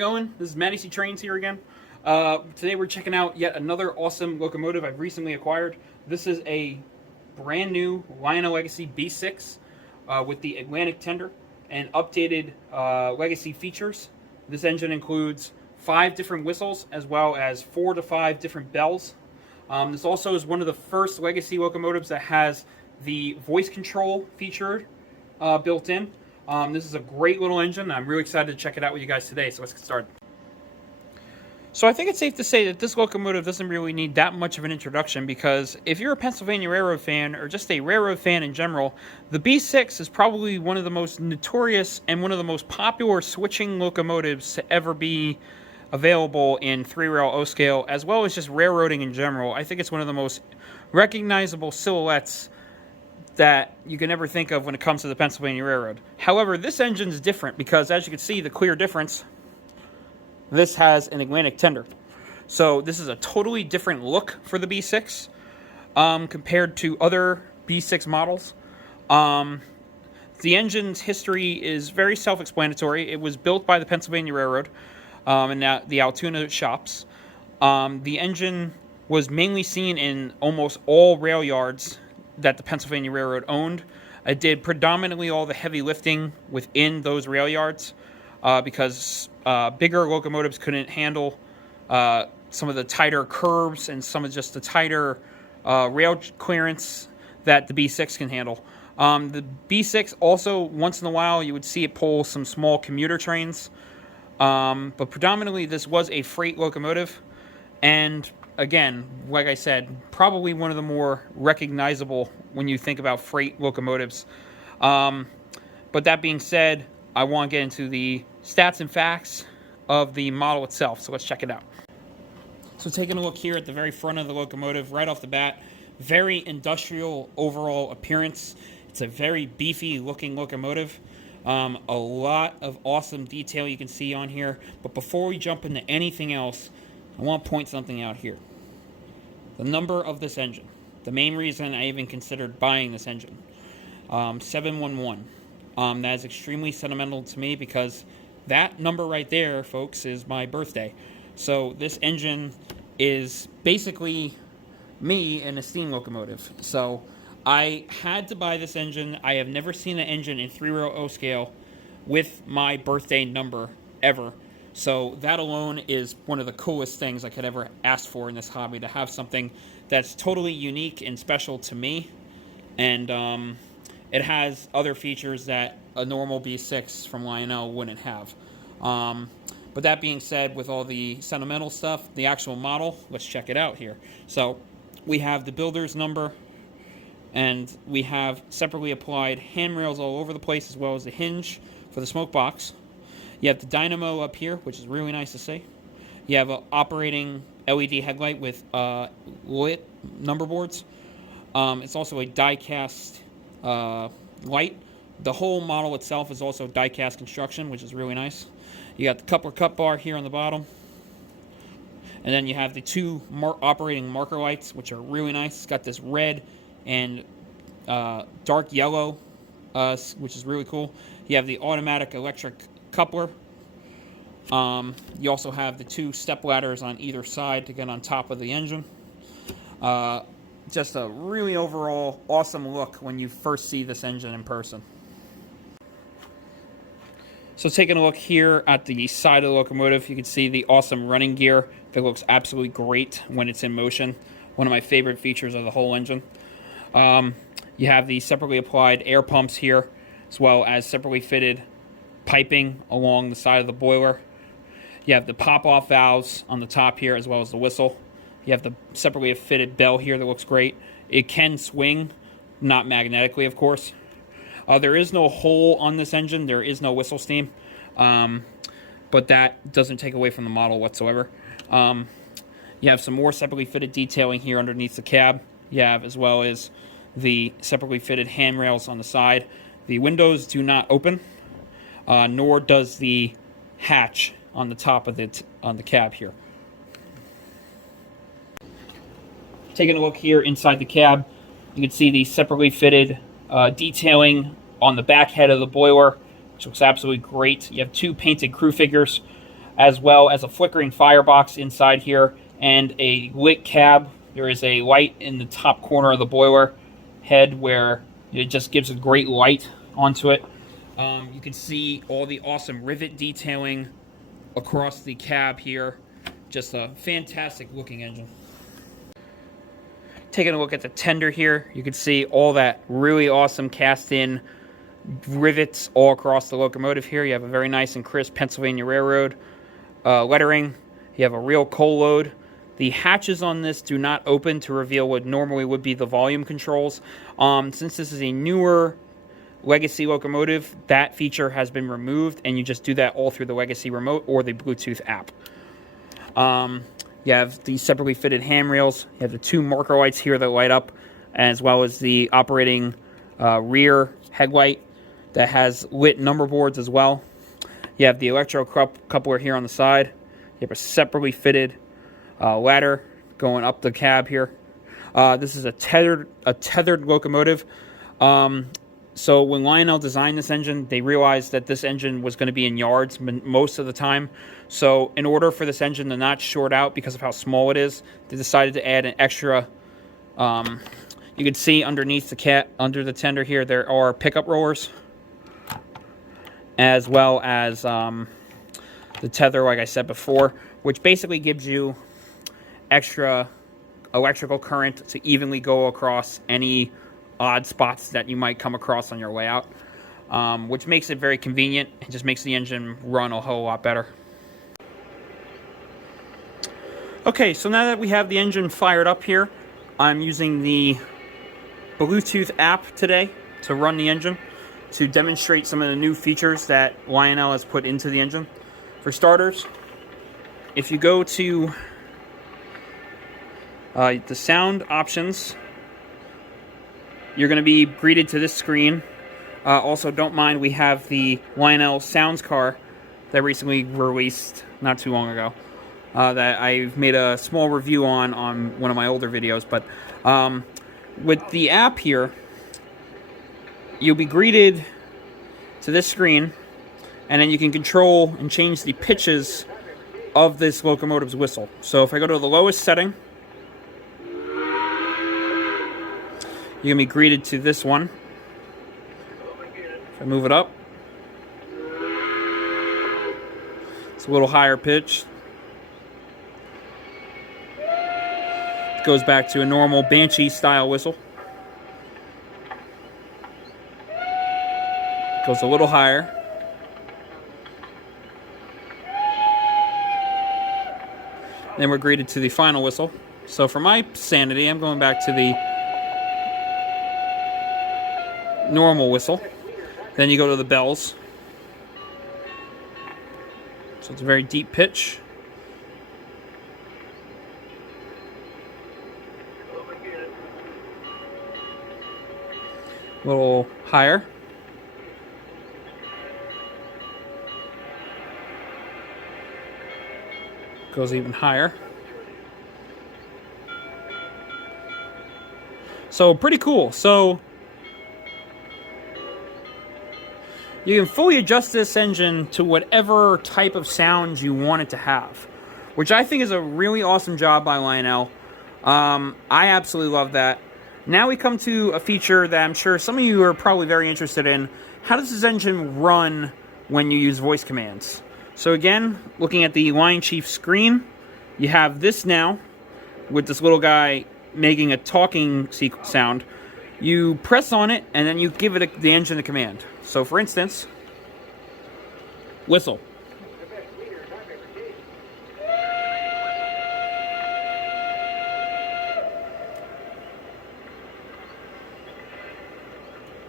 going? This is Matty C Trains here again. Today we're checking out yet another awesome locomotive I've recently acquired. This is a brand new Lionel Legacy B6 with the Atlantic tender and updated Legacy features. This engine includes 5 different whistles as well as 4 to 5 different bells. This also is one of the first Legacy locomotives that has the voice control feature built in. This is a great little engine, and I'm really excited to check it out with you guys today, so let's get started. So I think it's safe to say that this locomotive doesn't really need that much of an introduction, because if you're a Pennsylvania Railroad fan, or just a railroad fan in general, the B6 is probably one of the most notorious and one of the most popular switching locomotives to ever be available in 3-rail O-scale, as well as just railroading in general. I think it's one of the most recognizable silhouettes that you can ever think of when it comes to the Pennsylvania Railroad. However, this engine is different because, as you can see, the clear difference, this has an Atlantic tender. So this is a totally different look for the B6 compared to other B6 models. The engine's history is very self-explanatory. It was built by the Pennsylvania Railroad and the Altoona shops. The engine was mainly seen in almost all rail yards that the Pennsylvania Railroad owned. It did predominantly all the heavy lifting within those rail yards because bigger locomotives couldn't handle some of the tighter curves and some of just the tighter rail clearance that the B6 can handle. The B6 also, once in a while, you would see it pull some small commuter trains, but predominantly this was a freight locomotive, and again, like I said, probably one of the more recognizable when you think about freight locomotives. But that being said, I want to get into the stats and facts of the model itself, so let's check it out. So taking a look here at the very front of the locomotive, right off the bat, very industrial overall appearance. It's a very beefy looking locomotive. A lot of awesome detail you can see on here. But before we jump into anything else, I want to point something out here. The number of this engine. The main reason I even considered buying this engine. 711. That is extremely sentimental to me because that number right there, folks, is my birthday. So this engine is basically me in a steam locomotive. So I had to buy this engine. I have never seen an engine in 3-rail O-scale with my birthday number ever. So that alone is one of the coolest things I could ever ask for in this hobby, to have something that's totally unique and special to me. And it has other features that a normal B6 from Lionel wouldn't have. But that being said, with all the sentimental stuff, the actual model, let's check it out here. So we have the builder's number, and we have separately applied handrails all over the place, as well as the hinge for the smoke box. You have the dynamo up here, which is really nice to see. You have an operating LED headlight with lit number boards. It's also a die-cast light. The whole model itself is also die-cast construction, which is really nice. You got the coupler cut bar here on the bottom. And then you have the 2 operating marker lights, which are really nice. It's got this red and dark yellow, which is really cool. You have the automatic electric coupler. You also have the 2 step ladders on either side to get on top of the engine. Just a really overall awesome look when you first see this engine in person. So taking a look here at the side of the locomotive, you can see the awesome running gear that looks absolutely great when it's in motion. One of my favorite features of the whole engine. You have the separately applied air pumps here, as well as separately fitted piping along the side of the boiler. You have the pop-off valves on the top here, as well as the whistle. You have the separately fitted bell here that looks great. It can swing, not magnetically, of course. There is no hole on this engine. There is no whistle steam, but that doesn't take away from the model whatsoever. You have some more separately fitted detailing here underneath the cab. You have, as well as the separately fitted handrails on the side. The windows do not open, nor does the hatch on the top of it on the cab here. Taking a look here inside the cab, you can see the separately fitted detailing on the back head of the boiler, which looks absolutely great. You have 2 painted crew figures, as well as a flickering firebox inside here and a lit cab. There is a light in the top corner of the boiler head where it just gives a great light onto it. You can see all the awesome rivet detailing across the cab here. Just a fantastic looking engine. Taking a look at the tender here, you can see all that really awesome cast-in rivets all across the locomotive here. You have a very nice and crisp Pennsylvania Railroad lettering. You have a real coal load. The hatches on this do not open to reveal what normally would be the volume controls. Since this is a newer Legacy locomotive, that feature has been removed, and you just do that all through the Legacy remote or the Bluetooth app. You have the separately fitted handrails. You have the two marker lights here that light up, as well as the operating rear headlight that has lit number boards as well. You have the electro coupler here on the side. You have a separately fitted ladder going up the cab here. This is a tethered locomotive. So when Lionel designed this engine, they realized that this engine was going to be in yards most of the time. So in order for this engine to not short out because of how small it is, they decided to add an extra. You can see underneath under the tender here, there are pickup rollers, as well as the tether, like I said before, which basically gives you extra electrical current to evenly go across any odd spots that you might come across on your way out, which makes it very convenient and just makes the engine run a whole lot better. Okay, so now that we have the engine fired up here, I'm using the Bluetooth app today to run the engine to demonstrate some of the new features that Lionel has put into the engine. For starters, if you go to the sound options, you're going to be greeted to this screen. Also, don't mind, we have the Lionel Sounds car that recently released not too long ago that I've made a small review on one of my older videos. But with the app here, you'll be greeted to this screen, and then you can control and change the pitches of this locomotive's whistle. So if I go to the lowest setting, you're going to be greeted to this one. If I move it up, it's a little higher pitch. It goes back to a normal Banshee style whistle. It goes a little higher. Then we're greeted to the final whistle. So for my sanity, I'm going back to the normal whistle. Then you go to the bells. So it's a very deep pitch. A little higher. Goes even higher. So pretty cool. So you can fully adjust this engine to whatever type of sound you want it to have, which I think is a really awesome job by Lionel. I absolutely love that. Now we come to a feature that I'm sure some of you are probably very interested in. How does this engine run when you use voice commands? So again, looking at the Line Chief screen, you have this now with this little guy making a talking sound. You press on it, and then you give it the engine a command. So for instance, whistle.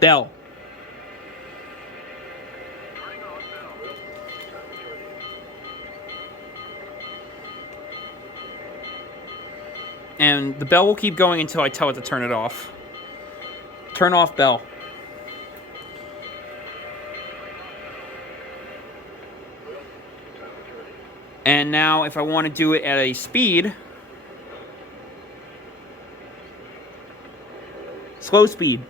Bell. And the bell will keep going until I tell it to turn it off. Turn off bell. And now if I want to do it at a speed, slow speed.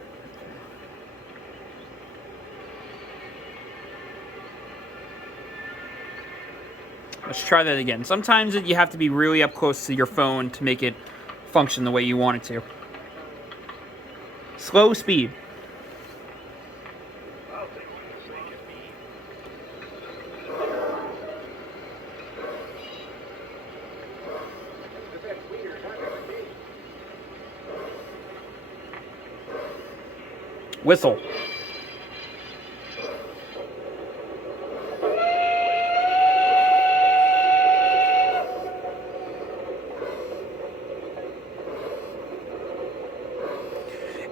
Let's try that again. Sometimes you have to be really up close to your phone to make it function the way you want it to. Slow speed. Whistle.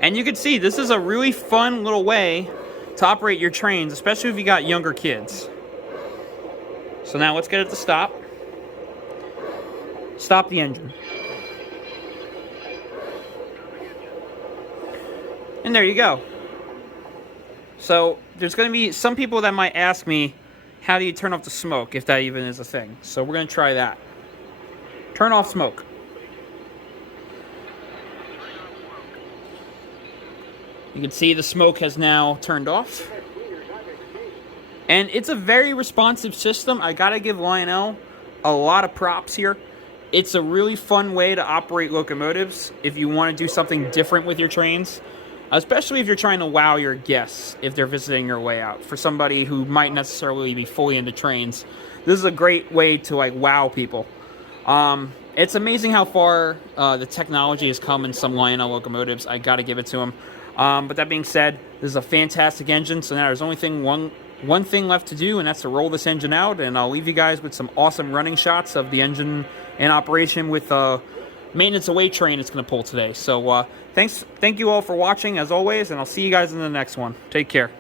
And you can see this is a really fun little way to operate your trains, especially if you got younger kids. So now let's get it to stop. Stop the engine. And there you go. So there's going to be some people that might ask me, how do you turn off the smoke, if that even is a thing? So we're going to try that. Turn off smoke. You can see the smoke has now turned off. And it's a very responsive system. I gotta give Lionel a lot of props here. It's a really fun way to operate locomotives if you want to do something different with your trains. Especially if you're trying to wow your guests if they're visiting your way out. For somebody who might necessarily be fully into trains, this is a great way to like wow people. It's amazing how far the technology has come in some Lionel locomotives. I gotta give it to them. But that being said, this is a fantastic engine, so now there's only one thing left to do, and that's to roll this engine out, and I'll leave you guys with some awesome running shots of the engine in operation with the maintenance away train it's going to pull today. So thank you all for watching, as always, and I'll see you guys in the next one. Take care.